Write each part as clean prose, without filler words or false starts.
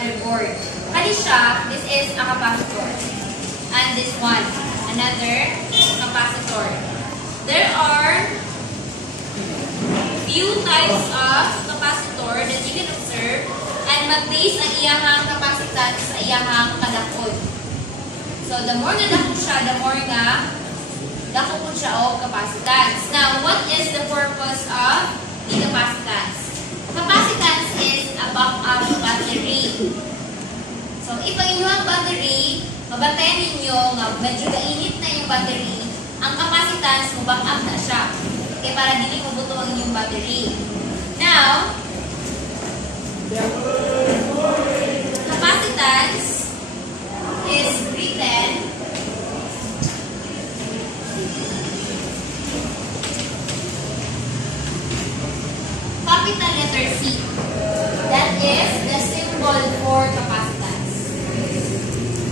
motherboard. Kani siya, this is a capacitor. And this one, another capacitor. There are few types of capacitor that you can observe and mag-base ang iyahang capacitance sa iyahang kadakod. So, the more na dako siya, the more nga dako po siya o capacitance. Now, what is the purpose of the capacitance? Capacitance is a backup battery. So, if ang inyong battery, mabantayan ninyo nga medyo kainit na yung battery, ang capacitance mo back up na siya. Okay, para dili mabuto ang inyong battery. Now, capacitance is written capital letter C. That is the symbol for capacitance.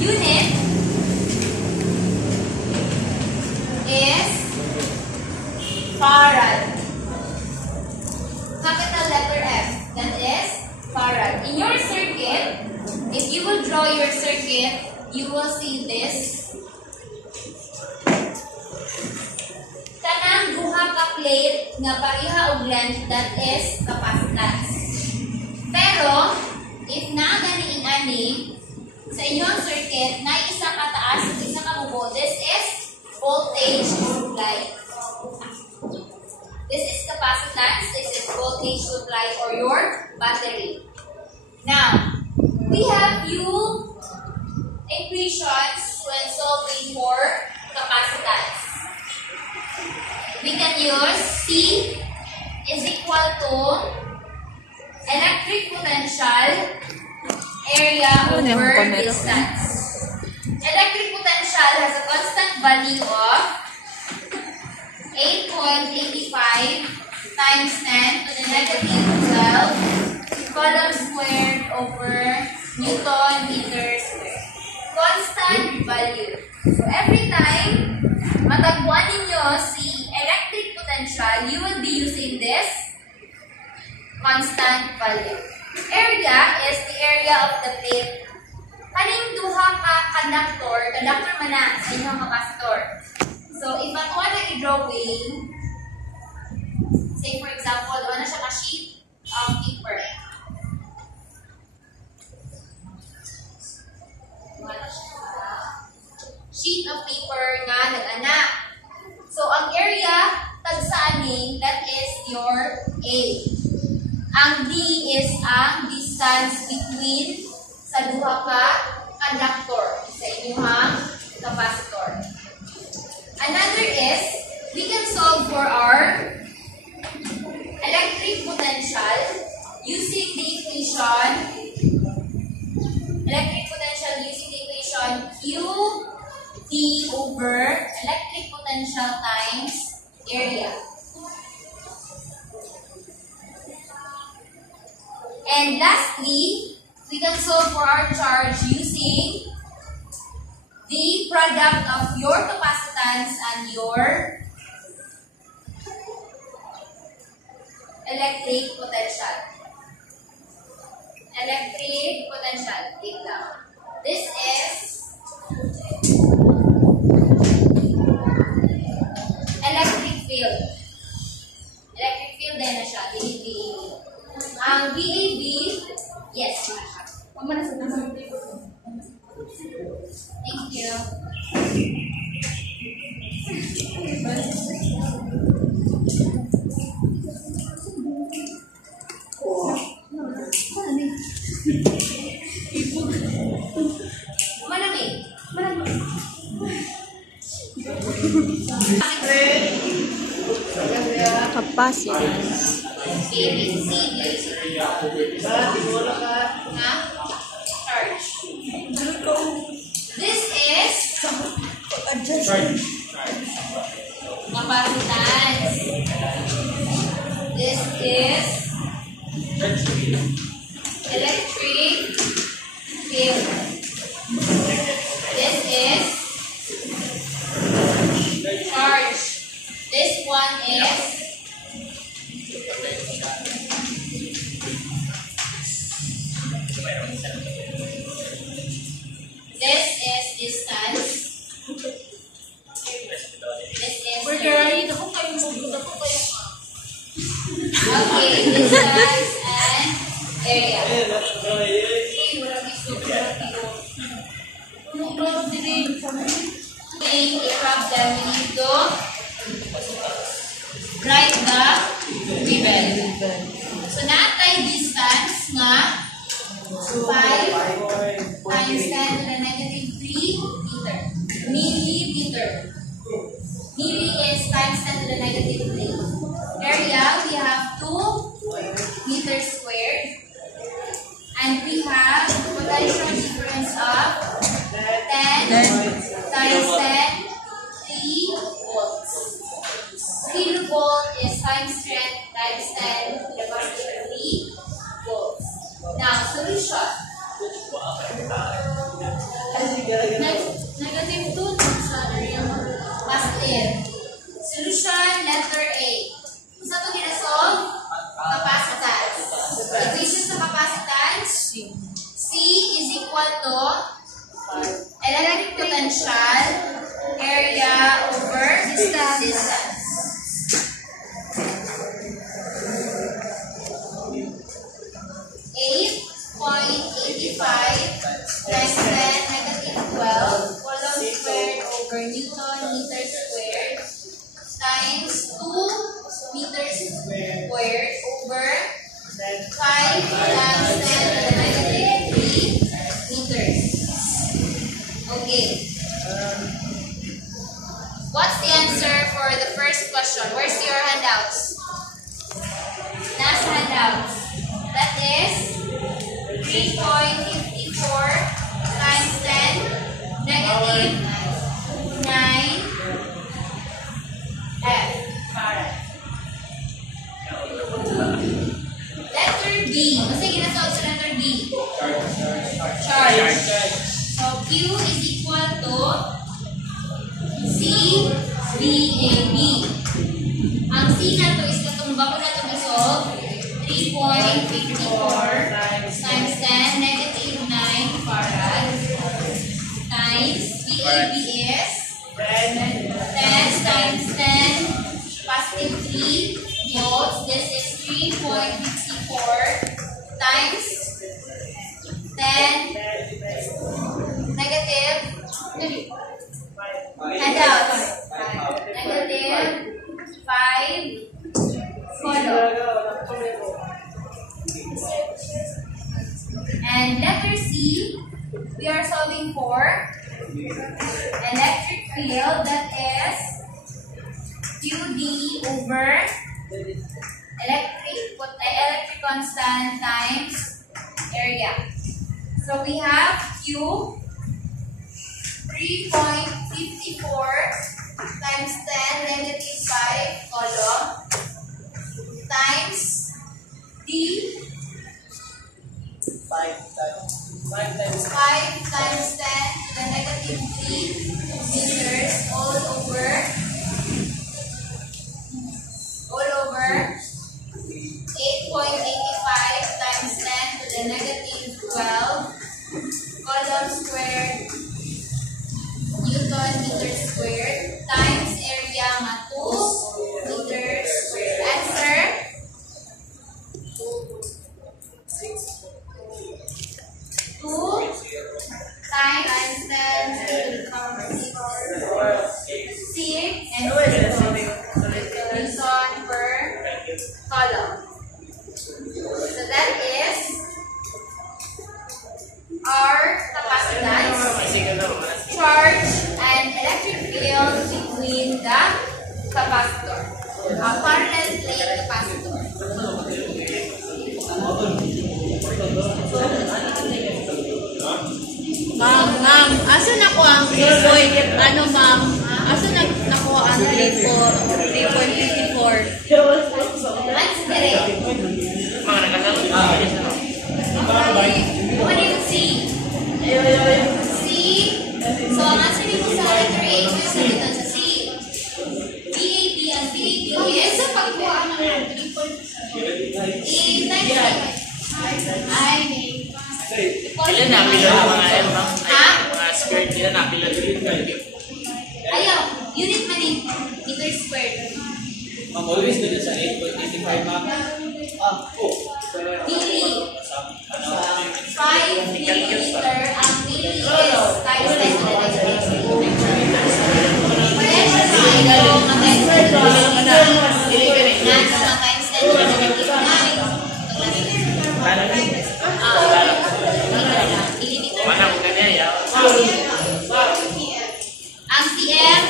Unit is farad. Capital letter F. That is farad. In your circuit, if you will draw your circuit, you will see this. Kanang duha ka plate nga pareha og length, that is capacitance. Pero, if naganiin ani, sa inyong circuit, na isa ka taas at isa ka bubo, this is voltage supply. This is capacitance, this is voltage supply or your battery. Now, we have few equations when solving for capacitance. We can use C is equal to electric potential area over distance. Electric potential has a constant value of 8.85 times 10 to the negative 12 coulomb squared over Newton meter squared. Constant value. So every time matagpuan ninyo si electric potential, you will be using this constant value. Area is the area of the plate. Kaning duha ka conductor man na sa inyong capacitor. So, if ako na i-drawing, say for example, wala siya ka sheet of paper. Sheet of paper nga nag-ana. So, ang area tagsaning, that is your A. Ang D is ang distance between sa duha ka conductor sa inyong capacitor. Another is, we can solve for our electric potential using the equation, Q T over electric potential times area. And lastly, we can solve for our charge using the product of your capacitance and your electric potential. Electric potential. Wait lang. This is electric field. Electric field din na siya. VAB. Ang VAB, yes, na siya. Thank you. Capacitance. Charge. This is capacitance. This is electric field. This is charge. This one is This is distance. This is Margarine, ako kayo mo. Ako kayo ka. okay, distance and area. Being a problem, we need to write the given. So, natay distance nga 5 times 10 to the negative 3 meter. Millimeter. Milli is times 10 to the negative 3. Area, we have 2 meters squared. And we have potential difference of 10 times 10, 3 volts. Kilovolt is times 10 times 10 to the positive 3 volts. Now, solution. Negative 2 sa area mo. Positive. Solution, letter A. Kung saan ito ginasolve? Capacitance. Equation sa capacitance, C is equal to electric potential area over distance. 8.85 times 10 negative 12 coulomb squared over Newton meter squared times 2 meters squared over 5 times 10 to the negative 3 meters. Okay. What's the answer for the first question? Where's your handouts? Nasa handouts. That is 3.54 times 10 negative 9 F. Letter B. Kasi ginasolve sa letter B. Charge. So, Q is equal to C VAB. Ang C na to is katumba ko na ito isolve. 3.54 times 10 negative 9 farad times VAB is 10 times 10 positive 3 volts. This is 3.54 times 10 negative handouts. Negative 5 coulomb. And letter C, we are solving for electric field, that is QD over electric constant times area. So we have Q 3.54 times 10 negative 5 coulomb times D 5 times 10 to the negative 3 meters all over 8.85 times 10 to the negative 12 coulomb squared Newton meter squared times area nga 2 meters squared. Answer 2 times 10 to the power 6 and Newton per coulomb. So that is our capacitance, charge, and electric field between the capacitor, a parallel plate capacitor. Ma'am, asa na ko ang 3 ano ma'am? Asa na ko ang 3.54? Once direct. What do you see? See? So, ang answer dito sa letter A, yung sa dito sa C. VAB, ang VAB is sa pagkuha ng 3.4. I Ilan na pila yung mga Ha? mga skirt nila na pila dito. Ayaw, unit man eh. Meter squared. Ma'am, always doon sa 8.85 ma'am. Milli. 5 millimeter. Ang milli is times 10 to the next next. Then, yung mga times 10 to the negative 9. Mana ko kanya ya. Ang CM,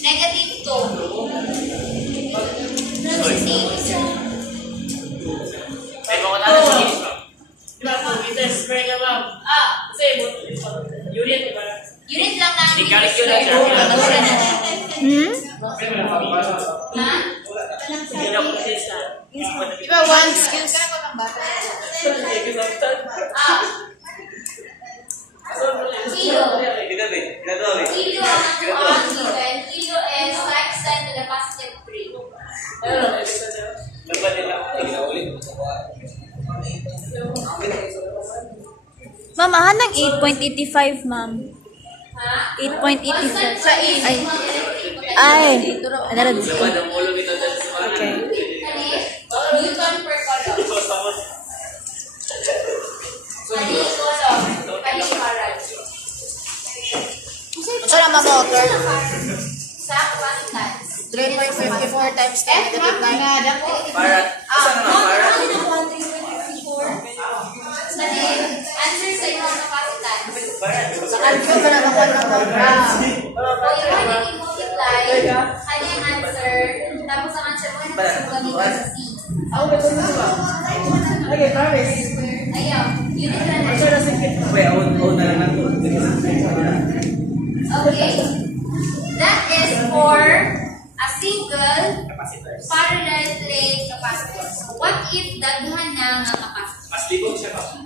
negative 2. May mga tala sa kinis ma'am. Di ba po, meter square ka ma'am? Kasi unit di ba? Unit lang na Hindi calculate siya. Ha? Hindi na po siya. Diba, one skills. Kilo. Kilo ang given. Kilo is 5% to the positive 3. Ma'am, hanang 8.85, ma'am. Ha? 8.85. Sa is. Ay, ano rin? Okay. Newton per column. Kani column. Kani farad. Ito na ma-motor. Sa capacitance. 3.54 times 10 negative 9. Para Answer sa yung capacitance. Sa calculate ka na naman ng program. O yung one i-multiply, kanyang answer, tapos ang answer mo na gamitin sa C. Ayaw, unit lang na. Okay. That is for a single parallel plate capacitor. So what if daghan na nga capacitor? mas libog siya ma'am.